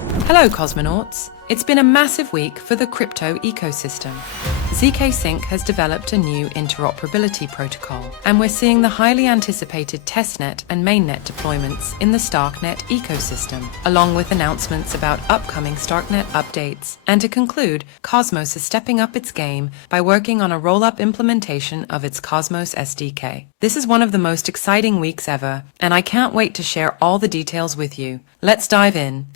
Hello Cosmonauts! It's been a massive week for the crypto ecosystem. ZKSync has developed a new interoperability protocol, and we're seeing the highly anticipated testnet and mainnet deployments in the Starknet ecosystem, along with announcements about upcoming Starknet updates. And to conclude, Cosmos is stepping up its game by working on a roll-up implementation of its CosmosSDK. This is one of the most exciting weeks ever, and I can't wait to share all the details with you. Let's dive in.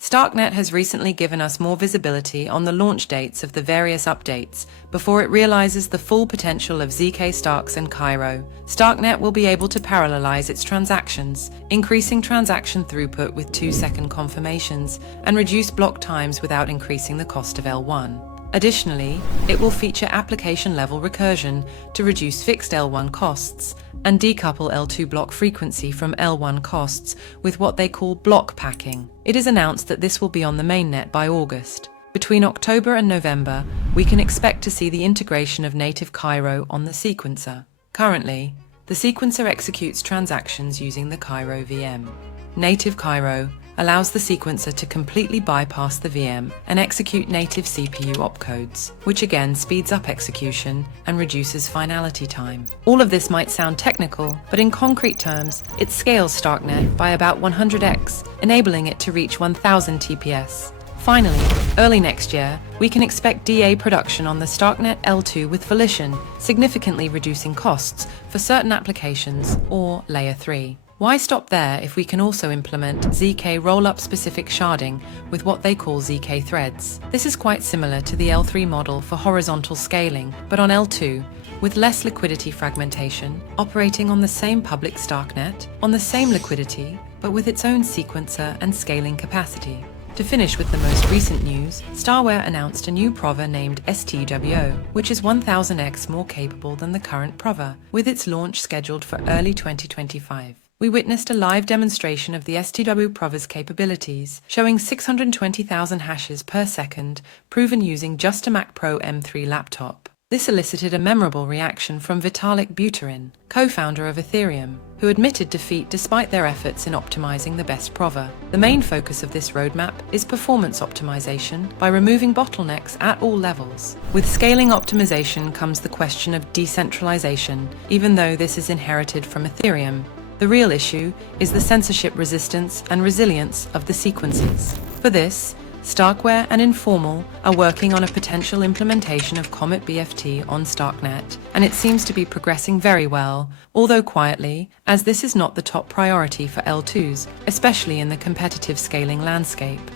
Starknet has recently given us more visibility on the launch dates of the various updates before it realizes the full potential of zkSTARKs and Cairo. Starknet will be able to parallelize its transactions, increasing transaction throughput with 2-second confirmations and reduce block times without increasing the cost of L1. Additionally, it will feature application-level recursion to reduce fixed L1 costs and decouple L2 block frequency from L1 costs with what they call block packing. It is announced that this will be on the mainnet by August. Between October and November, we can expect to see the integration of native Cairo on the sequencer. Currently, the sequencer executes transactions using the Cairo VM. Native Cairo allows the sequencer to completely bypass the VM and execute native CPU opcodes, which again speeds up execution and reduces finality time. All of this might sound technical, but in concrete terms, it scales Starknet by about 100x, enabling it to reach 1000 TPS. Finally, early next year, we can expect DA production on the Starknet L2 with Volition, significantly reducing costs for certain applications or Layer 3. Why stop there if we can also implement ZK rollup-specific sharding with what they call ZK threads? This is quite similar to the L3 model for horizontal scaling, but on L2, with less liquidity fragmentation, operating on the same public Starknet, on the same liquidity, but with its own sequencer and scaling capacity. To finish with the most recent news, Starware announced a new prover named STWO, which is 1000x more capable than the current prover, with its launch scheduled for early 2025. We witnessed a live demonstration of the STW prover's capabilities, showing 620,000 hashes per second, proven using just a Mac Pro M3 laptop. This elicited a memorable reaction from Vitalik Buterin, co-founder of Ethereum, who admitted defeat despite their efforts in optimizing the best prover. The main focus of this roadmap is performance optimization by removing bottlenecks at all levels. With scaling optimization comes the question of decentralization, even though this is inherited from Ethereum. The real issue is the censorship resistance and resilience of the sequences. For this, Starkware and Informal are working on a potential implementation of Comet BFT on Starknet, and it seems to be progressing very well, although quietly, as this is not the top priority for L2s, especially in the competitive scaling landscape.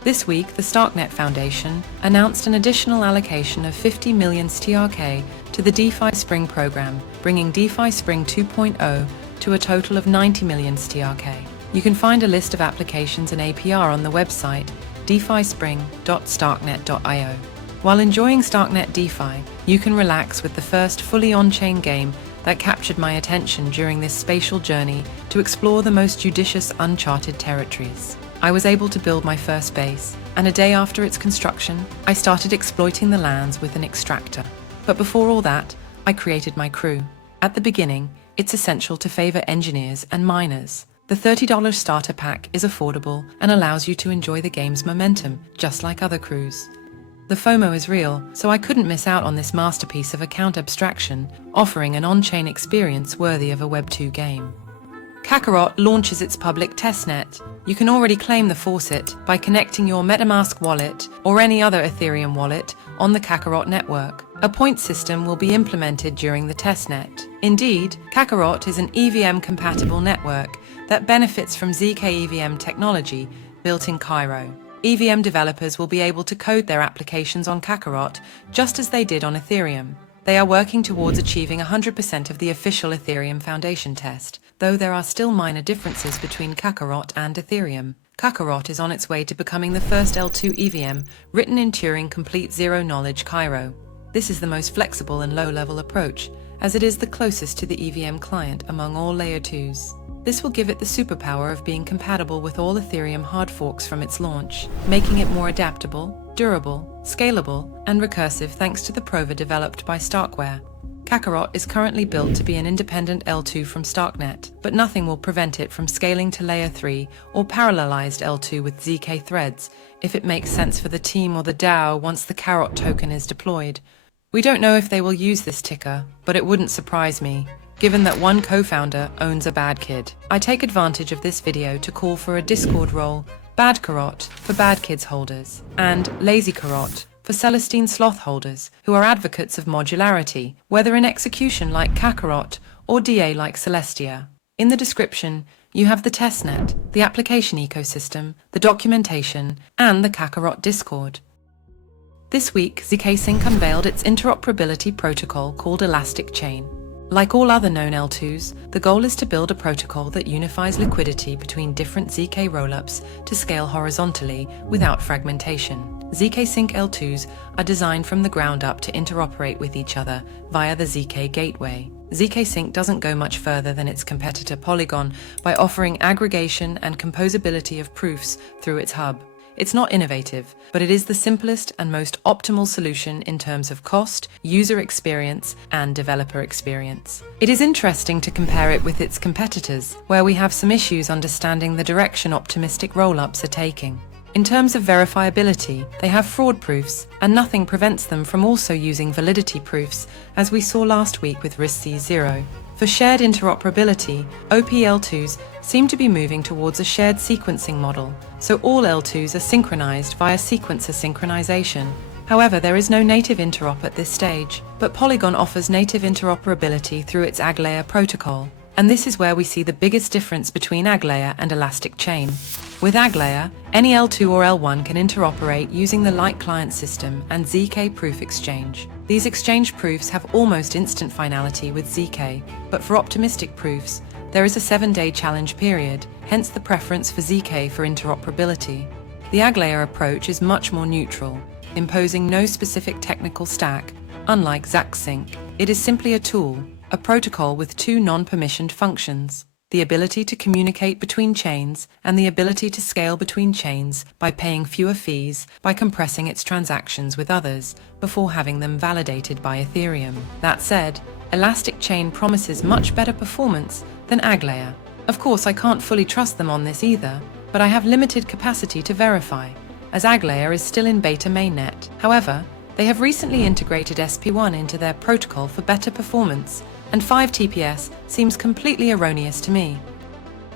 This week, the Starknet Foundation announced an additional allocation of 50 million STRK to the DeFi Spring program, bringing DeFi Spring 2.0 to a total of 90 million STRK. You can find a list of applications and APR on the website defispring.starknet.io. While enjoying Starknet DeFi, you can relax with the first fully on-chain game that captured my attention during this spatial journey to explore the most judicious uncharted territories. I was able to build my first base, and a day after its construction, I started exploiting the lands with an extractor. But before all that, I created my crew. At the beginning, it's essential to favor engineers and miners. The $30 starter pack is affordable and allows you to enjoy the game's momentum, just like other crews. The FOMO is real, so I couldn't miss out on this masterpiece of account abstraction, offering an on-chain experience worthy of a Web2 game. KAKAROT launches its public testnet. You can already claim the faucet by connecting your MetaMask wallet or any other Ethereum wallet on the KAKAROT network. A point system will be implemented during the testnet. Indeed, KAKAROT is an EVM-compatible network that benefits from zkEVM technology built in Cairo. EVM developers will be able to code their applications on KAKAROT just as they did on Ethereum. They are working towards achieving 100% of the official Ethereum Foundation test, though there are still minor differences between KAKAROT and Ethereum. KAKAROT is on its way to becoming the first L2 EVM written in Turing Complete Zero-Knowledge Cairo. This is the most flexible and low-level approach, as it is the closest to the EVM client among all Layer 2s. This will give it the superpower of being compatible with all Ethereum hard forks from its launch, making it more adaptable, durable, scalable, and recursive thanks to the prover developed by Starkware. KAKAROT is currently built to be an independent L2 from Starknet, but nothing will prevent it from scaling to Layer 3 or parallelized L2 with ZK threads, if it makes sense for the team or the DAO once the KAKAROT token is deployed. We don't know if they will use this ticker, but it wouldn't surprise me, given that one co-founder owns a bad kid. I take advantage of this video to call for a Discord role, Bad KAKAROT for Bad Kids holders, and Lazy KAKAROT for Celestine Sloth holders who are advocates of modularity, whether in execution like KAKAROT or DA like Celestia. In the description, you have the testnet, the application ecosystem, the documentation, and the KAKAROT Discord. This week, ZKSync unveiled its interoperability protocol called Elastic Chain. Like all other known L2s, the goal is to build a protocol that unifies liquidity between different ZK rollups to scale horizontally without fragmentation. ZKSync L2s are designed from the ground up to interoperate with each other via the ZK gateway. ZKSync doesn't go much further than its competitor Polygon by offering aggregation and composability of proofs through its hub. It's not innovative, but it is the simplest and most optimal solution in terms of cost, user experience, and developer experience. It is interesting to compare it with its competitors, where we have some issues understanding the direction optimistic rollups are taking. In terms of verifiability, they have fraud proofs, and nothing prevents them from also using validity proofs, as we saw last week with RISC-0. For shared interoperability, OP-L2s seem to be moving towards a shared sequencing model, so all L2s are synchronized via sequencer synchronization. However, there is no native interop at this stage, but Polygon offers native interoperability through its AgLayer protocol, and this is where we see the biggest difference between AgLayer and Elastic Chain. With AgLayer, any L2 or L1 can interoperate using the Light Client System and ZK Proof Exchange. These exchange proofs have almost instant finality with ZK, but for optimistic proofs, there is a 7-day challenge period, hence the preference for ZK for interoperability. The AgLayer approach is much more neutral, imposing no specific technical stack. Unlike ZKSync, it is simply a tool, a protocol with two non-permissioned functions: the ability to communicate between chains and the ability to scale between chains by paying fewer fees by compressing its transactions with others before having them validated by Ethereum. That said, Elastic Chain promises much better performance than AgLayer. Of course, I can't fully trust them on this either, but I have limited capacity to verify, as AgLayer is still in beta mainnet. However, they have recently integrated SP1 into their protocol for better performance, and 5 TPS seems completely erroneous to me.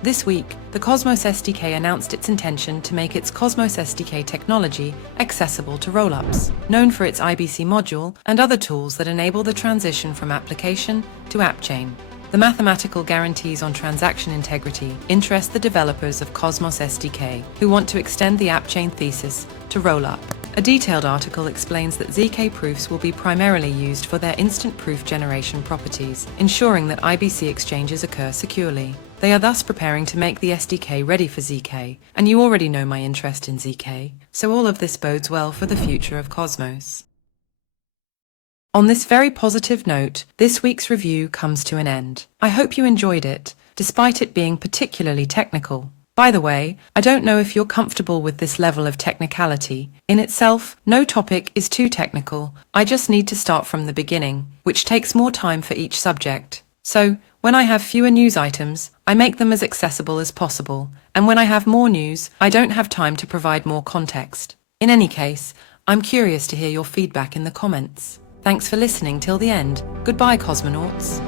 This week, the CosmosSDK announced its intention to make its CosmosSDK technology accessible to Rollups, known for its IBC module and other tools that enable the transition from application to app chain. The mathematical guarantees on transaction integrity interest the developers of CosmosSDK, who want to extend the app chain thesis to Rollup. A detailed article explains that ZK proofs will be primarily used for their instant proof generation properties, ensuring that IBC exchanges occur securely. They are thus preparing to make the SDK ready for ZK, and you already know my interest in ZK, so all of this bodes well for the future of Cosmos. On this very positive note, this week's review comes to an end. I hope you enjoyed it, despite it being particularly technical. By the way, I don't know if you're comfortable with this level of technicality. In itself, no topic is too technical. I just need to start from the beginning, which takes more time for each subject. So, when I have fewer news items, I make them as accessible as possible, and when I have more news, I don't have time to provide more context. In any case, I'm curious to hear your feedback in the comments. Thanks for listening till the end. Goodbye, Cosmonauts.